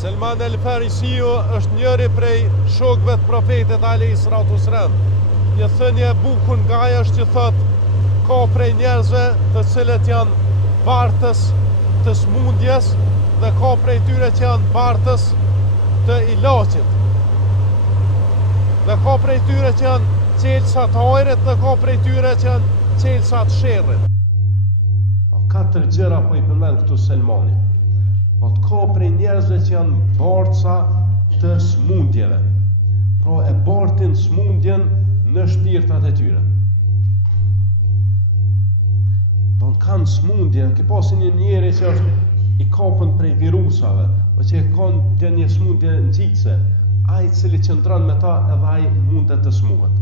Selman el Farisiu është njëri prej shokëve të profetit alayhis salatu wassalam. Një thënie e bukur nga ajo është që thotë, ka prej njerëzve të cilët janë bartës të smundjes dhe ka prej tyre që janë bartës të ilaçit. Dhe ka prej tyre që janë qelsa të hajrit dhe ka prej tyre që janë qelsa të sherrit. Katër gjëra po I përmend këtu Selmani. Po të ka prej njerëzve që janë bartësa të smundjeve. Pra e bartin smundjen në shpirtat e tyre. Do në kanë smundje, ke pasi një njeri që është I kapën prej virusave, o që e kanë një smundje nxitse, ai I cili qëndron me ta edhe ai mundet të smuhet.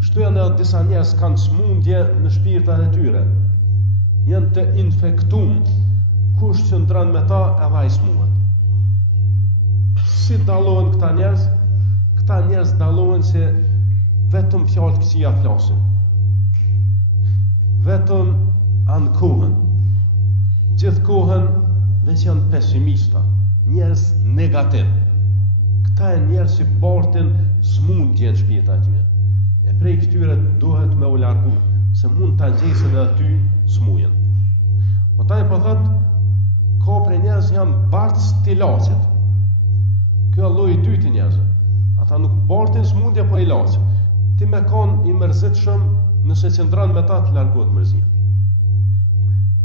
Kështu janë edhe disa njerëz kanë smundje në shpirtat e tyre. Janë të infektuar, kush qëndron me ta edhe ai smuhet. Si dallohen këta njerëz? Këta njerëz dallohen se vetëm fjalë të këqija flasin. Vetëm ankohen. Gjithë kohën veç janë pesimista, njerëz negativ. Këta e njerëz që bartin smundje në shpirtat e tyre. E prej këtyre duhet me u largu, se mund ta gjesin edhe ty smujen. Po taj po thot, ka prej njerëz janë bartës të ilaçit. Kjo lloji I dytë I njerëzve. Ata nuk bartin smundje po ilaçit. Ti me kanë I mërzitshëm, nëse qëndron me ta të largohet mërzia.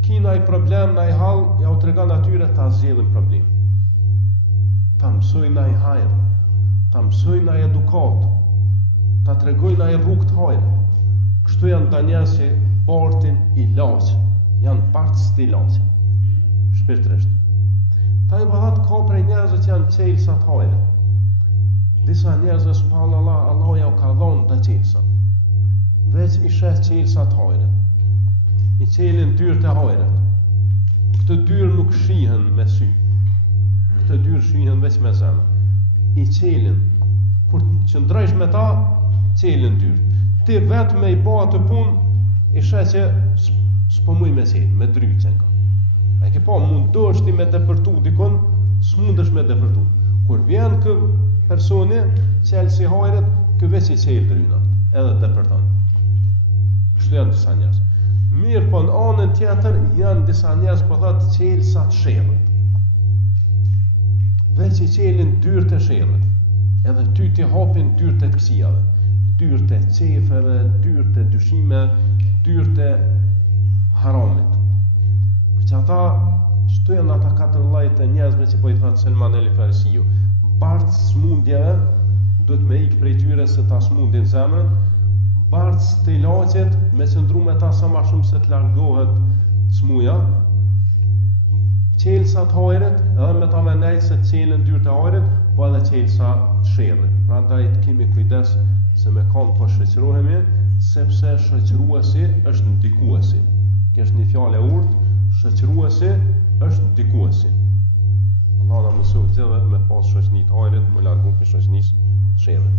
Kina I problem, na I hall, ja u tregon atyre ta zgjedhin problem. Ta mësojnë na I hajër, ta mësojnë na I edukat, ta tregojnë na I rrugë të hajrit. Kështu janë ta njerëz që bartin ilaç, janë bartës të ilaçit. Shpirtërisht. Ta I bëhat ka prej njerëzve që janë qelsa të hajrit. Disa njerëzve subhanallahu Allah ja u ka dhënë të qelsa. Veç I sheh qelsa të hajrit. I qelin dyrë të hajrit. Këtë dyrë nuk shihen me sy. Këtë dyrë shihen veç me zemër. I qelin. Kur qëndrojsh me ta, qelin dyrë. Ti vetë me I bë atë punë, I sheh që s'po muj me qelin, me dryqen ka. A ke pa, mundosh ti me depërtu dikon, s'mundesh me depërtu. Kur vjen kë personi, qelsi hajrit, kë veç I qel drynat, edhe depërton. Kështu janë disa njerëz. Mirë, po në anën tjetër janë disa njerëz po thotë qelsa të sherrit. Veç I qelin dyrë të sherrit. Edhe ty ti hapin dyrë të këqijave, dyrë të qefeve, dyrë të dyshime, dyrë të haramit. Për që ata, çto janë ata katër lloje të njerëzve që po I thotë Selman el Farisiu. Bartës smundjeve, duhet me ikë prej tyre se ta smundin zemrën, bartës të ilaçit, me qëndru me ta sa ma shumë se të largohet smuja, qelsa të hajrit, edhe me ta me nejtë se të qelin dyrë të hajrit, po edhe qelsa të sherrit. Pra ndaj të kemi kujdes se me kanë po shoqërohemi, sepse shoqëruesi është ndikuesi. Kjo është një fjalë e urtë, shoqëruesi është ndikuesi. Allah na mësoj gjithë me pas shoqëni të hajrit, me largu prej shoqënisë të sherrit.